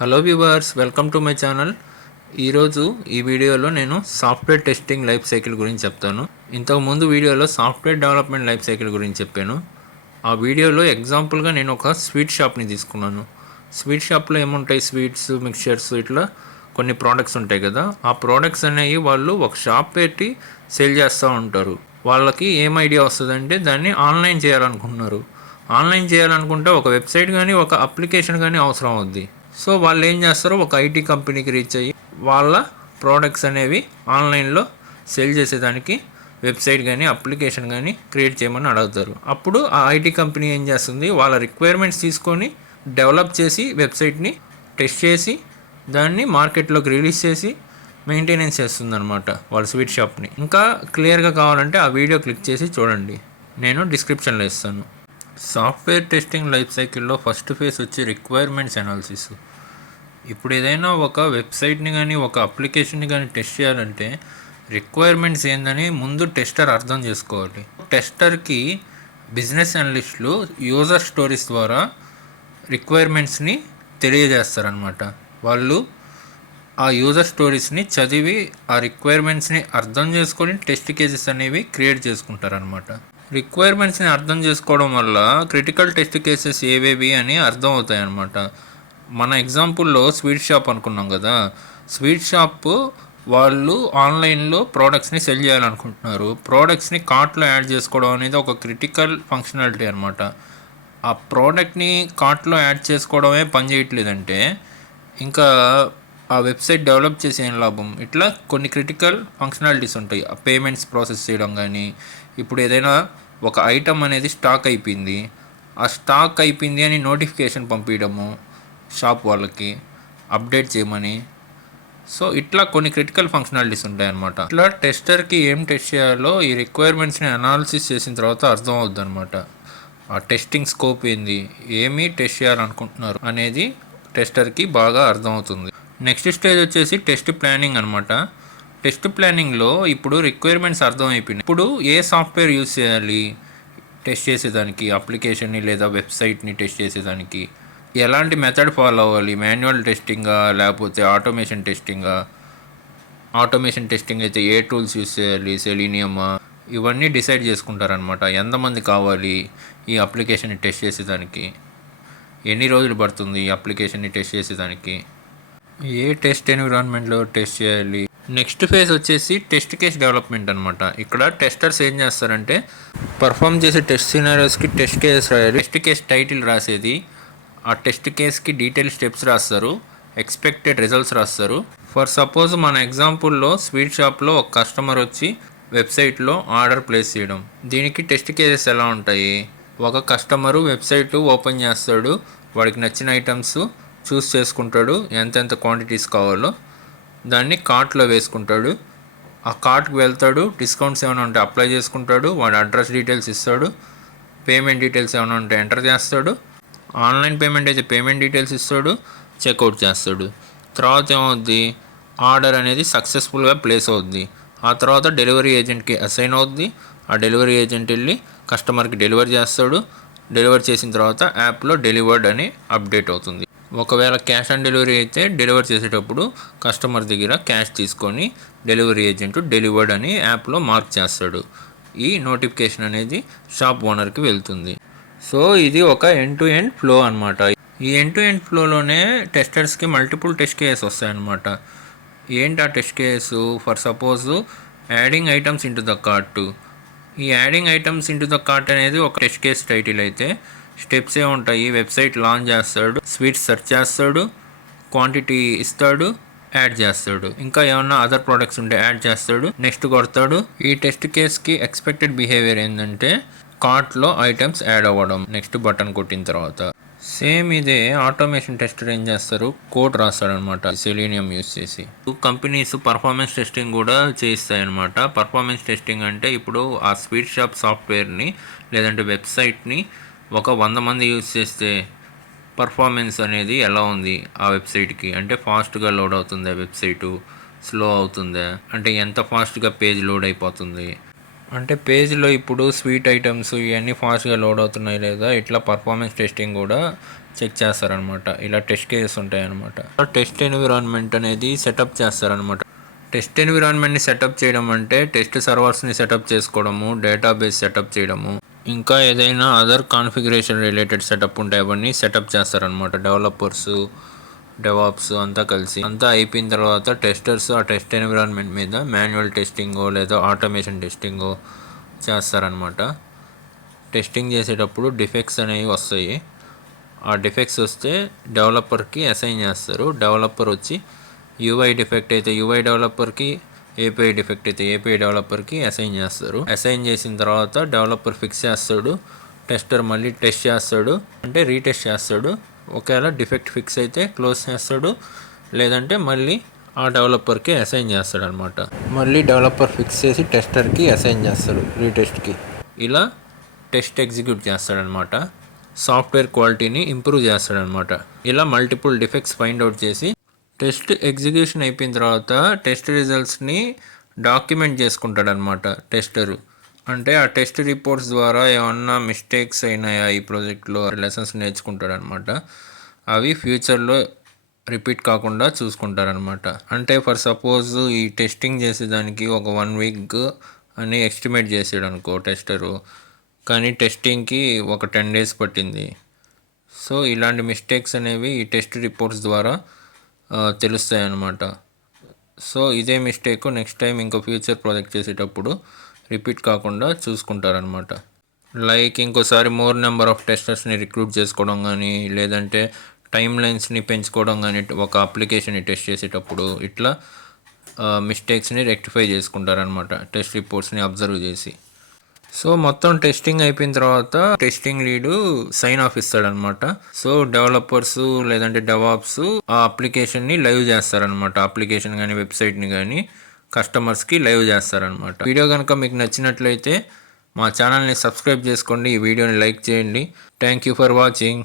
Hello viewers, welcome to my channel. ఈరోజు ఈ వీడియోలో నేను సాఫ్ట్వేర్ టెస్టింగ్ లైఫ్ సైకిల్ గురించి చెప్తాను. ఇంతకుముందు వీడియోలో సాఫ్ట్వేర్ డెవలప్మెంట్ లైఫ్ సైకిల్ గురించి చెప్పాను. ఆ వీడియోలో ఎగ్జాంపుల్గా నేను ఒక స్వీట్ షాప్ని తీసుకున్నాను. స్వీట్ షాప్లో ఏముంటాయి, స్వీట్స్, మిక్చర్స్, ఇట్లా కొన్ని ప్రోడక్ట్స్ ఉంటాయి కదా. ఆ ప్రోడక్ట్స్ అనేవి వాళ్ళు ఒక షాప్ పెట్టి సేల్ చేస్తూ ఉంటారు. వాళ్ళకి ఏం ఐడియా వస్తుందంటే దాన్ని ఆన్లైన్ చేయాలనుకుంటున్నారు. ఆన్లైన్ చేయాలనుకుంటే ఒక వెబ్సైట్ కానీ ఒక అప్లికేషన్ కానీ అవసరం అవుద్ది. సో వాళ్ళు ఏం చేస్తారో ఒక ఐటీ కంపెనీకి రీచ్ అయ్యి వాళ్ళ ప్రోడక్ట్స్ అనేవి ఆన్లైన్లో సేల్ చేసేదానికి వెబ్సైట్ కానీ అప్లికేషన్ కానీ క్రియేట్ చేయమని అడుగుతారు. అప్పుడు ఆ ఐటీ కంపెనీ ఏం చేస్తుంది, వాళ్ళ రిక్వైర్మెంట్స్ తీసుకొని డెవలప్ చేసి వెబ్సైట్ని టెస్ట్ చేసి దాన్ని మార్కెట్లోకి రిలీజ్ చేసి మెయింటెనెన్స్ చేస్తుంది అనమాట వాళ్ళ స్వీట్ షాప్ని. ఇంకా క్లియర్గా కావాలంటే ఆ వీడియో క్లిక్ చేసి చూడండి, నేను డిస్క్రిప్షన్లో ఇస్తాను. సాఫ్ట్వేర్ టెస్టింగ్ లైఫ్ సైకిల్లో ఫస్ట్ ఫేజ్ వచ్చి రిక్వైర్మెంట్స్ అనాలిసిస్. ఇప్పుడు ఏదైనా ఒక వెబ్సైట్ని కానీ ఒక అప్లికేషన్ని కానీ టెస్ట్ చేయాలంటే రిక్వైర్మెంట్స్ ఏందని ముందు టెస్టర్ అర్థం చేసుకోవాలి. టెస్టర్కి బిజినెస్ అనలిస్టులు యూజర్ స్టోరీస్ ద్వారా రిక్వైర్మెంట్స్ని తెలియజేస్తారనమాట. వాళ్ళు ఆ యూజర్ స్టోరీస్ని చదివి ఆ రిక్వైర్మెంట్స్ని అర్థం చేసుకొని టెస్ట్ కేసెస్ అనేవి క్రియేట్ చేసుకుంటారనమాట. రిక్వైర్మెంట్స్ని అర్థం చేసుకోవడం వల్ల క్రిటికల్ టెస్ట్ కేసెస్ ఏవేవి అని అర్థం అవుతాయి అన్నమాట. మన ఎగ్జాంపుల్లో స్వీట్ షాప్ అనుకున్నాం కదా. స్వీట్ షాప్ వాళ్ళు ఆన్లైన్లో ప్రోడక్ట్స్ని సెల్ చేయాలనుకుంటున్నారు. ప్రోడక్ట్స్ని కార్ట్లో యాడ్ చేసుకోవడం అనేది ఒక క్రిటికల్ ఫంక్షనాలిటీ అనమాట. ఆ ప్రోడక్ట్ని కార్ట్లో యాడ్ చేసుకోవడమే పని చేయట్లేదంటే ఇంకా ఆ వెబ్సైట్ డెవలప్ చేసే ఏం లాభం. ఇట్లా కొన్ని క్రిటికల్ ఫంక్షనాలిటీస్ ఉంటాయి. ఆ పేమెంట్స్ ప్రాసెస్ చేయడం కానీ, ఇప్పుడు ఏదైనా ఒక ఐటమ్ అనేది స్టాక్ అయిపోయింది, ఆ స్టాక్ అయిపోయింది అని నోటిఫికేషన్ పంపించడము షాప్ వాళ్ళకి అప్డేట్ చేయమని. సో ఇట్లా కొన్ని క్రిటికల్ ఫంక్షనాలిటీస్ ఉంటాయి అన్నమాట. ఇట్లా టెస్టర్కి ఏం టెస్ట్ చేయాలో ఈ రిక్వైర్మెంట్స్ని అనాలిసిస్ చేసిన తర్వాత అర్థం అవుద్ది అనమాట. ఆ టెస్టింగ్ స్కోప్ ఏంది, ఏమి టెస్ట్ చేయాలనుకుంటున్నారు అనేది టెస్టర్కి బాగా అర్థమవుతుంది. నెక్స్ట్ స్టేజ్ వచ్చేసి టెస్ట్ ప్లానింగ్ అనమాట. టెస్ట్ ప్లానింగ్లో ఇప్పుడు రిక్వైర్మెంట్స్ అర్థమైపోయినాయి. ఇప్పుడు ఏ సాఫ్ట్వేర్ యూజ్ చేయాలి టెస్ట్ చేసేదానికి, అప్లికేషన్ని లేదా వెబ్సైట్ని టెస్ట్ చేసేదానికి, ఎలాంటి మెథడ్ ఫాలో అవ్వాలి, మాన్యువల్ టెస్టింగా లేకపోతే ఆటోమేషన్ టెస్టింగా. ఆటోమేషన్ టెస్టింగ్ అయితే ఏ టూల్స్ యూజ్ చేయాలి, సెలీనియమా, ఇవన్నీ డిసైడ్ చేసుకుంటారనమాట. ఎంతమంది కావాలి ఈ అప్లికేషన్ని టెస్ట్ చేసేదానికి, ఎన్ని రోజులు పడుతుంది ఈ అప్లికేషన్ని టెస్ట్ చేసేదానికి, ఏ టెస్ట్ ఎన్విరాన్మెంట్లో టెస్ట్ చేయాలి. నెక్స్ట్ ఫేజ్ వచ్చేసి టెస్ట్ కేస్ డెవలప్మెంట్ అనమాట. ఇక్కడ టెస్టర్స్ ఏం చేస్తారంటే పర్ఫామ్ చేసే టెస్ట్ సినారియోస్కి టెస్ట్ కేస్ రాయాలి. టెస్ట్ కేస్ టైటిల్ రాసేది, ఆ టెస్ట్ కేస్కి డీటెయిల్ స్టెప్స్ రాస్తారు, ఎక్స్పెక్టెడ్ రిజల్ట్స్ రాస్తారు. ఫర్ సపోజ్ మన ఎగ్జాంపుల్లో స్వీట్ షాప్లో ఒక కస్టమర్ వచ్చి వెబ్సైట్లో ఆర్డర్ ప్లేస్ చేయడం. దీనికి టెస్ట్ కేసెస్ ఎలా ఉంటాయి, ఒక కస్టమరు వెబ్సైట్ ఓపెన్ చేస్తాడు, వాడికి నచ్చిన ఐటమ్స్ చూస్ చేసుకుంటాడు, ఎంతెంత క్వాంటిటీస్ కావాలో దాన్ని కార్ట్లో వేసుకుంటాడు. ఆ కార్ట్కి వెళ్తాడు, డిస్కౌంట్స్ ఏమైనా ఉంటే అప్లై చేసుకుంటాడు, వాడి అడ్రస్ డీటెయిల్స్ ఇస్తాడు, పేమెంట్ డీటెయిల్స్ ఏమైనా ఉంటే ఎంటర్ చేస్తాడు. ఆన్లైన్ పేమెంట్ అయితే పేమెంట్ డీటెయిల్స్ ఇస్తాడు, చెక్అవుట్ చేస్తాడు. తర్వాత ఏమవుద్ది, ఆర్డర్ అనేది సక్సెస్ఫుల్గా ప్లేస్ అవుద్ది. ఆ తర్వాత డెలివరీ ఏజెంట్కి అసైన్ అవుద్ది. ఆ డెలివరీ ఏజెంట్ వెళ్ళి కస్టమర్కి డెలివరీ చేస్తాడు. డెలివరీ చేసిన తర్వాత యాప్లో డెలివర్డ్ అని అప్డేట్ అవుతుంది. ఒకవేళ క్యాష్ ఆన్ డెలివరీ అయితే డెలివర్ చేసేటప్పుడు కస్టమర్ దగ్గర క్యాష్ తీసుకొని డెలివరీ ఏజెంట్ డెలివర్డ్ అని యాప్లో మార్క్ చేస్తాడు. ఈ నోటిఫికేషన్ అనేది షాప్ ఓనర్కి వెళ్తుంది. సో ఇది ఒక ఎండ్ టు ఎండ్ ఫ్లో అనమాట. ఈ ఎండ్ టు ఎండ్ ఫ్లోలోనే టెస్టర్స్కి మల్టిపుల్ టెస్ట్ కేసెస్ వస్తాయన్నమాట. ఏంటి ఆ test case, for suppose adding items into the cart. ఈ adding items into the cart అనేది ఒక టెస్ట్ కేస్ టైటిల్ అయితే స్టెప్స్ ఏ ఉంటాయి, వెబ్సైట్ లాంచ్ చేస్తాడు, స్వీట్స్ సెర్చ్ చేస్తాడు, క్వాంటిటీ ఇస్తాడు, యాడ్ చేస్తాడు, ఇంకా ఏమన్నా అదర్ ప్రోడక్ట్స్ ఉంటే యాడ్ చేస్తాడు, నెక్స్ట్ కొడతాడు. ఈ టెస్ట్ కేస్కి ఎక్స్పెక్టెడ్ బిహేవియర్ ఏంటంటే కార్ట్లో ఐటమ్స్ యాడ్ అవ్వడం, నెక్స్ట్ బటన్ కొట్టిన తర్వాత. సేమ్ ఇదే ఆటోమేషన్ టెస్టర్ ఏం చేస్తారు, కోడ్ రాస్తాడనమాట సెలీనియం యూస్ చేసి. కంపెనీస్ పర్ఫార్మెన్స్ టెస్టింగ్ కూడా చేయిస్తాయన్నమాట. పర్ఫార్మెన్స్ టెస్టింగ్ అంటే ఇప్పుడు ఆ స్వీట్ షాప్ సాఫ్ట్వేర్ని లేదంటే వెబ్సైట్ని ఒక 100 మంది యూజ్ చేస్తే పర్ఫార్మెన్స్ అనేది ఎలా ఉంది ఆ వెబ్సైట్కి, అంటే ఫాస్ట్గా లోడ్ అవుతుందా వెబ్సైటు, స్లో అవుతుందా, అంటే ఎంత ఫాస్ట్గా పేజ్ లోడ్ అయిపోతుంది, అంటే పేజ్లో ఇప్పుడు స్వీట్ ఐటమ్స్ ఇవన్నీ ఫాస్ట్గా లోడ్ అవుతున్నాయి లేదా, ఇట్లా పర్ఫార్మెన్స్ టెస్టింగ్ కూడా చెక్ చేస్తారనమాట. ఇలా టెస్ట్ కేసెస్ ఉంటాయన్నమాట. టెస్ట్ ఎన్విరాన్మెంట్ అనేది సెటప్ చేస్తారనమాట. టెస్ట్ ఎన్విరాన్మెంట్ని సెటప్ చేయడం అంటే టెస్ట్ సర్వర్స్ని సెటప్ చేసుకోవడము, డేటాబేస్ సెటప్ చేయడము, ఇంకా ఏదైనా అదర్ కాన్ఫిగరేషన్ రిలేటెడ్ సెటప్ ఉంటే అవన్నీ సెటప్ చేస్తారనమాట. డెవలపర్స్, డెవాప్స్ అంతా కలిసి. అంతా అయిపోయిన తర్వాత టెస్టర్స్ ఆ టెస్ట్ ఎన్విరాన్మెంట్ మీద మాన్యువల్ టెస్టింగో లేదా ఆటోమేషన్ టెస్టింగో చేస్తారనమాట. టెస్టింగ్ చేసేటప్పుడు డిఫెక్ట్స్ అనేవి వస్తాయి. ఆ డిఫెక్ట్స్ వస్తే డెవలపర్కి అసైన్ చేస్తారు. డెవలపర్ వచ్చి యూఐ డిఫెక్ట్ అయితే యూఐ డెవలపర్కి, ఏపీఐ డిఫెక్ట్ అయితే ఏపీఐ డెవలపర్కి అసైన్ చేస్తారు. అసైన్ చేసిన తర్వాత డెవలపర్ ఫిక్స్ చేస్తాడు, టెస్టర్ మళ్ళీ టెస్ట్ చేస్తాడు, అంటే రీటెస్ట్ చేస్తాడు. ఒకవేళ డిఫెక్ట్ ఫిక్స్ అయితే క్లోజ్ చేస్తాడు, లేదంటే మళ్ళీ ఆ డెవలపర్కి అసైన్ చేస్తాడు అనమాట. మళ్ళీ డెవలపర్ ఫిక్స్ చేసి టెస్టర్కి అసైన్ చేస్తాడు రీటెస్ట్కి. ఇలా టెస్ట్ ఎగ్జిక్యూట్ చేస్తాడనమాట. సాఫ్ట్వేర్ క్వాలిటీని ఇంప్రూవ్ చేస్తాడనమాట. ఇలా మల్టిపుల్ డిఫెక్ట్స్ ఫైండ్ అవుట్ చేసి టెస్ట్ ఎగ్జిక్యూషన్ అయిపోయిన తర్వాత టెస్ట్ రిజల్ట్స్ని డాక్యుమెంట్ చేసుకుంటాడనమాట టెస్టరు. అంటే ఆ టెస్ట్ రిపోర్ట్స్ ద్వారా ఏమన్నా మిస్టేక్స్ అయినాయా ఈ ప్రాజెక్ట్లో లెసన్స్ నేర్చుకుంటాడనమాట. అవి ఫ్యూచర్లో రిపీట్ కాకుండా చూసుకుంటారనమాట. అంటే ఫర్ సపోజ్ ఈ టెస్టింగ్ చేసేదానికి ఒక 1 వీక్ అని ఎస్టిమేట్ చేసాడు అనుకో టెస్టరు, కానీ టెస్టింగ్కి ఒక 10 డేస్ పట్టింది. సో ఇలాంటి మిస్టేక్స్ అనేవి ఈ టెస్ట్ రిపోర్ట్స్ ద్వారా తెలుస్తాయి అన్నమాట. సో ఇదే మిస్టేక్ నెక్స్ట్ టైం ఇంకో ఫ్యూచర్ ప్రాజెక్ట్ చేసేటప్పుడు రిపీట్ కాకుండా చూసుకుంటారనమాట. లైక్ ఇంకోసారి మోర్ నెంబర్ ఆఫ్ టెస్టర్స్ని రిక్రూట్ చేసుకోవడం కానీ, లేదంటే టైం లైన్స్ని పెంచుకోవడం కానీ ఒక అప్లికేషన్ని టెస్ట్ చేసేటప్పుడు ఇట్లా మిస్టేక్స్ని రెక్టిఫై చేసుకుంటారనమాట టెస్ట్ రిపోర్ట్స్ని అబ్జర్వ్ చేసి. సో మొత్తం టెస్టింగ్ అయిపోయిన తర్వాత టెస్టింగ్ లీడు సైన్ ఆఫ్ ఇస్తాడనమాట. సో డెవలపర్స్ లేదంటే డెవాప్స్ ఆ అప్లికేషన్ని లైవ్ చేస్తారనమాట. అప్లికేషన్ కానీ వెబ్సైట్ని కానీ కస్టమర్స్కి లైవ్ చేస్తారనమాట. వీడియో కనుక మీకు నచ్చినట్లయితే మా ఛానల్ని సబ్స్క్రైబ్ చేసుకోండి, ఈ వీడియోని లైక్ చేయండి. Thank you for watching.